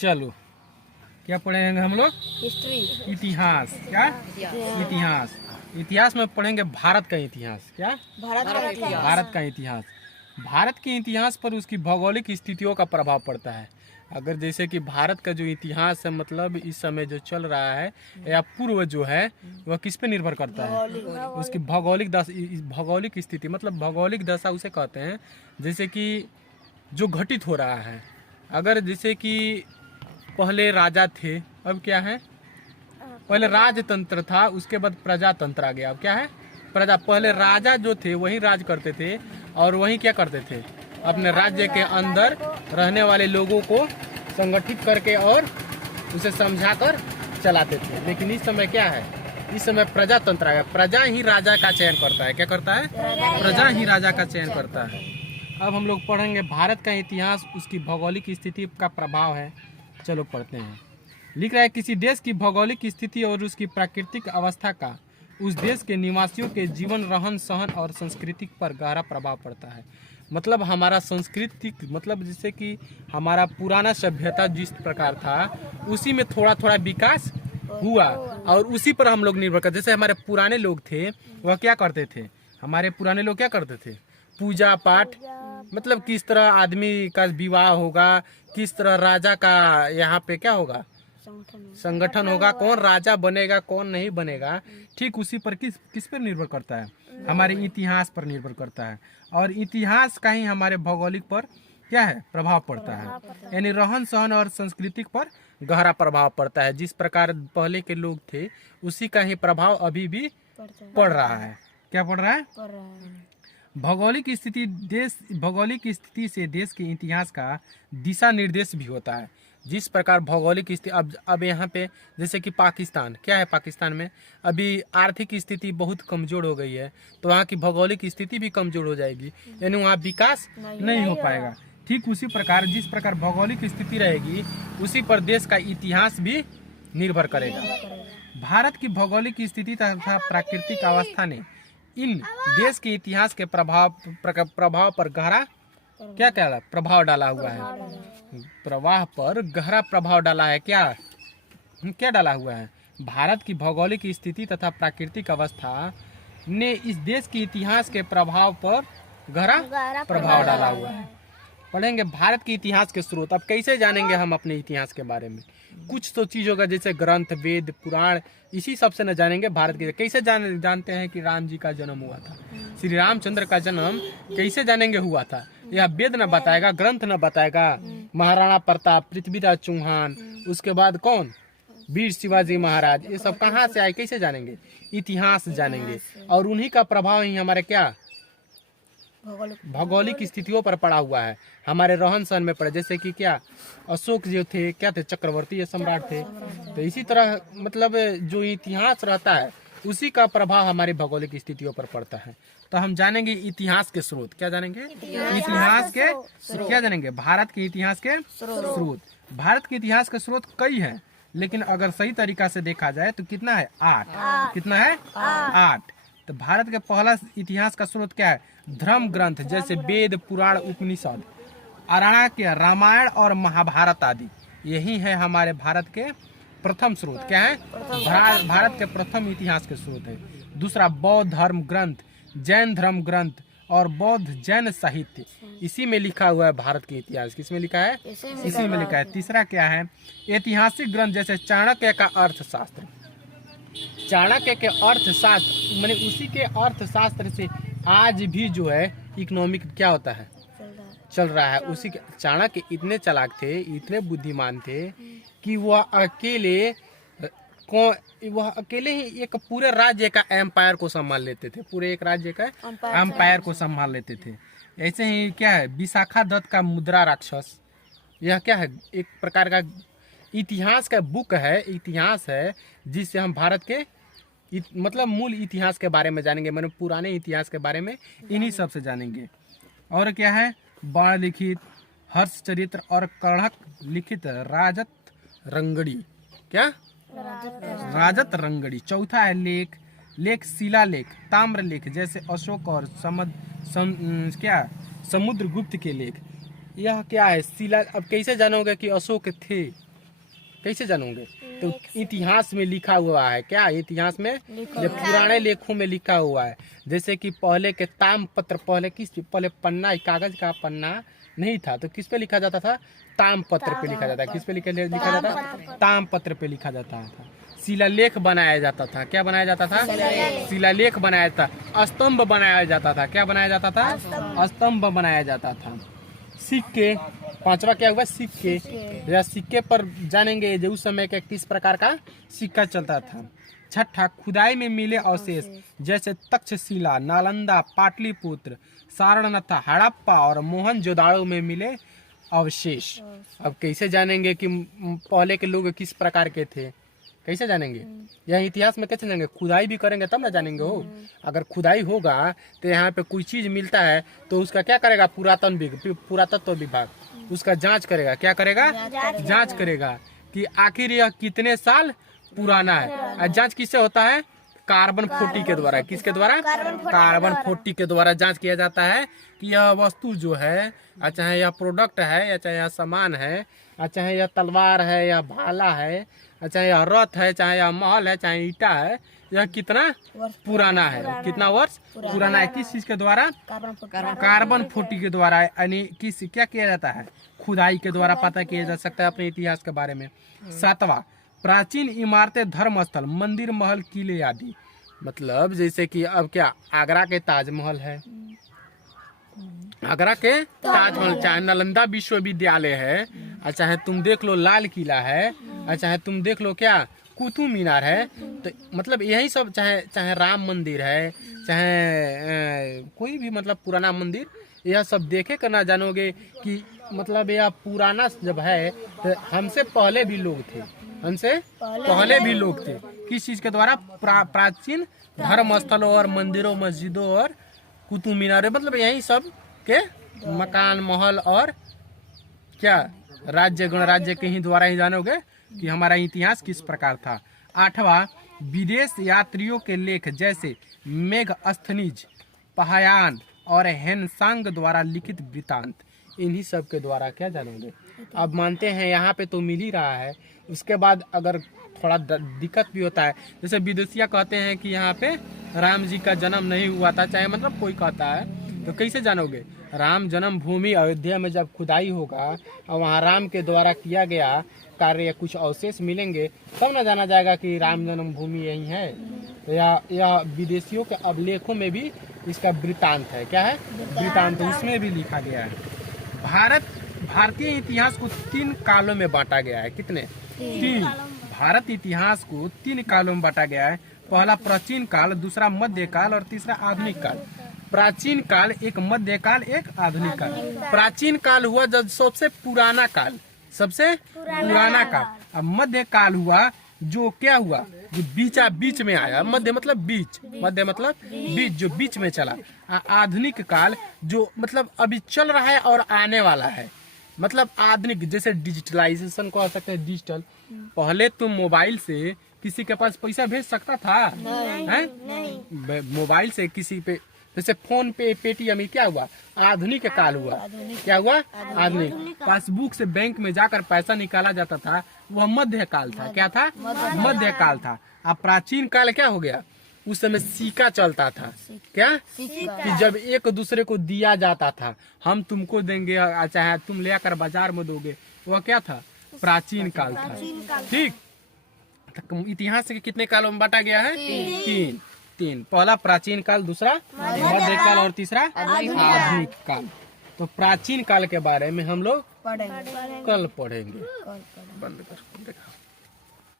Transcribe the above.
चलो क्या पढ़ेंगे हम लोग? हिस्ट्री। इतिहास। क्या? इतिहास। इतिहास में पढ़ेंगे भारत का इतिहास। क्या? भारत का इतिहास। भारत के इतिहास पर उसकी भौगोलिक स्थितियों का प्रभाव पड़ता है। अगर जैसे कि भारत का जो इतिहास है, मतलब इस समय जो चल रहा है या पूर्व जो है, वह किस पे निर्भर करता है? उसकी भौगोलिक स्थिति, मतलब भौगोलिक दशा उसे कहते हैं। जैसे कि जो घटित हो रहा है, अगर जैसे कि पहले राजा थे, अब क्या है? पहले राजतंत्र था, उसके बाद प्रजातंत्र आ गया। अब क्या है? प्रजा। पहले राजा जो थे वही राज करते थे और वही क्या करते थे? अपने राज्य के अंदर रहने वाले लोगों को संगठित करके और उसे समझाकर चलाते थे। लेकिन इस समय क्या है? इस समय प्रजातंत्र आ गया। प्रजा ही राजा का चयन करता है। क्या करता है? प्रजा ही राजा का चयन करता है। अब हम लोग पढ़ेंगे भारत का इतिहास, उसकी भौगोलिक स्थिति का प्रभाव है। चलो पढ़ते हैं। लिख रहा है, किसी देश की भौगोलिक स्थिति और उसकी प्राकृतिक अवस्था का उस देश के निवासियों के जीवन, रहन सहन और संस्कृति पर गहरा प्रभाव पड़ता है। मतलब हमारा सांस्कृतिक, मतलब जैसे कि हमारा पुराना सभ्यता जिस प्रकार था, उसी में थोड़ा थोड़ा विकास हुआ और उसी पर हम लोग निर्भर करते। जैसे हमारे पुराने लोग थे, वह क्या करते थे? हमारे पुराने लोग क्या करते थे? पूजा पाठ, मतलब किस तरह आदमी का विवाह होगा, किस तरह राजा का यहाँ पे क्या होगा, संगठन होगा, कौन राजा बनेगा कौन नहीं बनेगा, ठीक उसी पर किस पर निर्भर करता है? हमारे इतिहास पर निर्भर करता है। और इतिहास का ही हमारे भौगोलिक पर क्या है? प्रभाव पड़ता है। यानी रहन सहन और सांस्कृतिक पर गहरा प्रभाव पड़ता है। जिस प्रकार पहले के लोग थे, उसी का ही प्रभाव अभी भी पड़ रहा है। क्या पड़ रहा है? भौगोलिक स्थिति से देश के इतिहास का दिशा निर्देश भी होता है। जिस प्रकार भौगोलिक स्थिति, अब यहाँ पे जैसे कि पाकिस्तान, क्या है? पाकिस्तान में अभी आर्थिक स्थिति बहुत कमजोर हो गई है, तो वहाँ की भौगोलिक स्थिति भी कमजोर हो जाएगी, यानी वहाँ विकास नहीं हो पाएगा। ठीक उसी प्रकार जिस प्रकार भौगोलिक स्थिति रहेगी, उसी पर देश का इतिहास भी निर्भर करेगा। भारत की भौगोलिक स्थिति तथा प्राकृतिक अवस्था ने इन देश के इतिहास के प्रभाव पर गहरा क्या प्रभाव डाला हुआ है। प्रवाह पर गहरा प्रभाव डाला है। क्या डाला हुआ है? भारत की भौगोलिक स्थिति तथा प्राकृतिक अवस्था ने इस देश के इतिहास के प्रभाव पर गहरा प्रभाव डाला हुआ है। पढ़ेंगे भारत के इतिहास के स्रोत। अब कैसे जानेंगे हम अपने इतिहास के बारे में? कुछ तो चीज होगा, जैसे ग्रंथ, वेद, पुराण, इसी सब से न जानेंगे भारत के। कैसे जानते हैं कि राम जी का जन्म हुआ था? श्री रामचंद्र का जन्म कैसे जानेंगे हुआ था? यह वेद न बताएगा, ग्रंथ न बताएगा। महाराणा प्रताप, पृथ्वीराज चौहान, उसके बाद कौन? वीर शिवाजी महाराज, ये सब कहाँ से आए? कैसे जानेंगे? इतिहास जानेंगे। और उन्हीं का प्रभाव ही हमारे क्या भौगोलिक स्थितियों पर पड़ा हुआ है, हमारे रहन सहन में पड़ा। जैसे कि क्या अशोक जो थे, क्या थे? चक्रवर्ती सम्राट थे। तो इसी तरह मतलब जो इतिहास रहता है, उसी का प्रभाव हमारी भौगोलिक स्थितियों पर पड़ता है। तो हम जानेंगे इतिहास के स्रोत। क्या जानेंगे? इतिहास के क्या जानेंगे? भारत के इतिहास के स्रोत। भारत के इतिहास के स्रोत कई हैं, लेकिन अगर सही तरीका से देखा जाए तो कितना है? 8। कितना है? 8। तो भारत के पहला इतिहास का स्रोत क्या है? धर्म ग्रंथ, जैसे वेद, पुराण, उपनिषद, अरण्य, रामायण और महाभारत आदि। यही है हमारे भारत के प्रथम स्रोत। क्या है? भारत के प्रथम इतिहास के स्रोत है। दूसरा बौद्ध धर्म ग्रंथ, जैन धर्म ग्रंथ और बौद्ध जैन साहित्य, इसी में लिखा हुआ है भारत के इतिहास। किसमें लिखा है? इसी में लिखा है। तीसरा क्या है? ऐतिहासिक ग्रंथ, जैसे चाणक्य का अर्थशास्त्र। चाणक्य के अर्थशास्त्र, माने उसी के अर्थशास्त्र से आज भी जो है इकोनॉमिक क्या होता है? चल रहा है। उसी के चाणक्य इतने चालाक थे, इतने बुद्धिमान थे कि वह अकेले ही एक पूरे राज्य का एम्पायर को संभाल लेते थे। पूरे एक राज्य का एम्पायर को संभाल लेते थे। ऐसे ही क्या है? विशाखा दत्त का मुद्रा राक्षस, यह क्या है? एक प्रकार का इतिहास का बुक है, इतिहास है, जिससे हम भारत के मतलब मूल इतिहास के बारे में जानेंगे, मतलब पुराने इतिहास के बारे में इन्हीं सब से जानेंगे। और क्या है? बाण लिखित, हर्ष चरित्र और कर्णक लिखित राजत रंगड़ी। क्या? राजत रंगड़ी। चौथा है लेख शिलालेख, ताम्र लेख, जैसे अशोक और समुद्रगुप्त के लेख। यह क्या है? शिला। अब कैसे जानोगे कि अशोक थे? कैसे जानोगे? तो इतिहास में लिखा हुआ है। क्या इतिहास में? ये पुराने लेखों में लिखा हुआ है। जैसे कि पहले के ताम्रपत्र, पहले पन्ना, कागज का पन्ना नहीं था तो किस पे लिखा जाता था? ताम्रपत्र पे लिखा जाता है। किस पे लिखा जाता था? ताम्रपत्र पे लिखा जाता था। शिलालेख बनाया जाता था। क्या बनाया जाता था? शिलालेख बनाया जाता। स्तंभ बनाया जाता था। क्या बनाया जाता था? स्तंभ बनाया जाता था। सिक्के, पांचवा क्या हुआ? सिक्के। या सिक्के पर जानेंगे जो उस समय के किस प्रकार का सिक्का चलता था। छठा, खुदाई में मिले अवशेष जैसे तक्षशिला, नालंदा, पाटलिपुत्र, सारनाथ, हड़प्पा और मोहनजोदाड़ो में मिले अवशेष। अब कैसे जानेंगे कि पहले के लोग किस प्रकार के थे? कैसे जानेंगे? यह इतिहास में कैसे जानेंगे? खुदाई भी करेंगे तब ना जानेंगे हो। अगर खुदाई होगा तो यहाँ पे कोई चीज मिलता है तो उसका क्या करेगा? पुरातत्व विभाग उसका जांच करेगा। क्या करेगा? जांच करेगा कि आखिर यह कितने साल पुराना है। और जांच किससे होता है? कार्बन 40 के द्वारा। किसके द्वारा? कार्बन 40 के द्वारा जांच किया जाता है कि यह वस्तु जो है, चाहे यह प्रोडक्ट है, या चाहे यह सामान है, चाहे यह तलवार है या भाला है, चाहे यह रथ है, चाहे यह महल है, चाहे ईटा है, यह कितना पुराना है, कितना वर्ष पुराना है। किस चीज के द्वारा? कार्बन 40 के द्वारा। यानी किस क्या किया जाता है? खुदाई के द्वारा पता किया जा सकता है अपने इतिहास के बारे में। सातवां, प्राचीन इमारतें, धर्म स्थल, मंदिर, महल, किले आदि। मतलब जैसे कि अब क्या आगरा के ताजमहल है, आगरा के ताजमहल, चाहे नालंदा विश्वविद्यालय है, और चाहे तुम देख लो लाल किला है, और चाहे तुम देख लो क्या कुतुब मीनार है। तो मतलब यही सब, चाहे राम मंदिर है, चाहे कोई भी मतलब पुराना मंदिर, यह सब देखे कर ना जानोगे कि मतलब यह पुराना जब है तो हमसे पहले भी लोग थे, हमसे पहले भी लोग थे। किस चीज के द्वारा? प्राचीन धर्म स्थलों और मंदिरों, मस्जिदों और कुतुब मीनार, मतलब यही सब के मकान, महल और क्या राज्य, गणराज्य के ही द्वारा ही जानोगे कि हमारा इतिहास किस प्रकार था। आठवां, विदेश यात्रियों के लेख जैसे मेघस्थनीज, पहायान और हेनसांग द्वारा लिखित वृत्तांत। इन्हीं सब के द्वारा क्या जानोगे? अब मानते हैं यहाँ पे तो मिल ही रहा है, उसके बाद अगर थोड़ा दिक्कत भी होता है, जैसे विदेशिया कहते हैं कि यहाँ पे राम जी का जन्म नहीं हुआ था, चाहे मतलब कोई कहता है, तो कैसे जानोगे? राम जन्म भूमि अयोध्या में जब खुदाई होगा और वहाँ राम के द्वारा किया गया कार्य कुछ अवशेष मिलेंगे तब ना जाना जाएगा कि राम जन्म भूमि यही है। तो या विदेशियों के अभिलेखों में भी इसका वृत्तांत है। क्या है? वृत्तांत, उसमें भी लिखा गया है। भारतीय इतिहास को 3 कालों में बांटा गया है। कितने? 3। भारत इतिहास को 3 कालों में बांटा गया है। पहला प्राचीन काल, दूसरा मध्यकाल और तीसरा आधुनिक काल। प्राचीन काल, एक मध्यकाल, एक आधुनिक काल। प्राचीन काल हुआ जब सबसे पुराना काल, सबसे पुराना काल। अब मध्यकाल हुआ जो क्या हुआ? जो बीच में आया। मध्य मतलब बीच, मध्य मतलब बीच, जो बीच में चला। आधुनिक काल जो मतलब अभी चल रहा है और आने वाला है। मतलब आधुनिक, जैसे डिजिटलाइजेशन को आ सकते हैं, डिजिटल। पहले तुम मोबाइल से किसी के पास पैसा भेज सकता था? नहीं। मोबाइल से किसी पे, जैसे फोन पे, पेटीएम, क्या हुआ? आधुनिक काल हुआ। क्या हुआ? आधुनिक। पासबुक से बैंक में जाकर पैसा निकाला जाता था, वह मध्य काल था। क्या था? मध्य काल था। अब प्राचीन काल क्या हो गया? उस समय सिक्का चलता था। क्या? कि जब एक दूसरे को दिया जाता था, हम तुमको देंगे, चाहे तुम ले आकर बाजार में दोगे, वह क्या था? प्राचीन काल था। ठीक। इतिहास के कितने कालों में बांटा गया है? 3। पहला प्राचीन काल, दूसरा मध्यकाल और तीसरा आधुनिक काल। तो प्राचीन काल के बारे में हम लोग कल पढ़ेंगे। बंद कर देखा।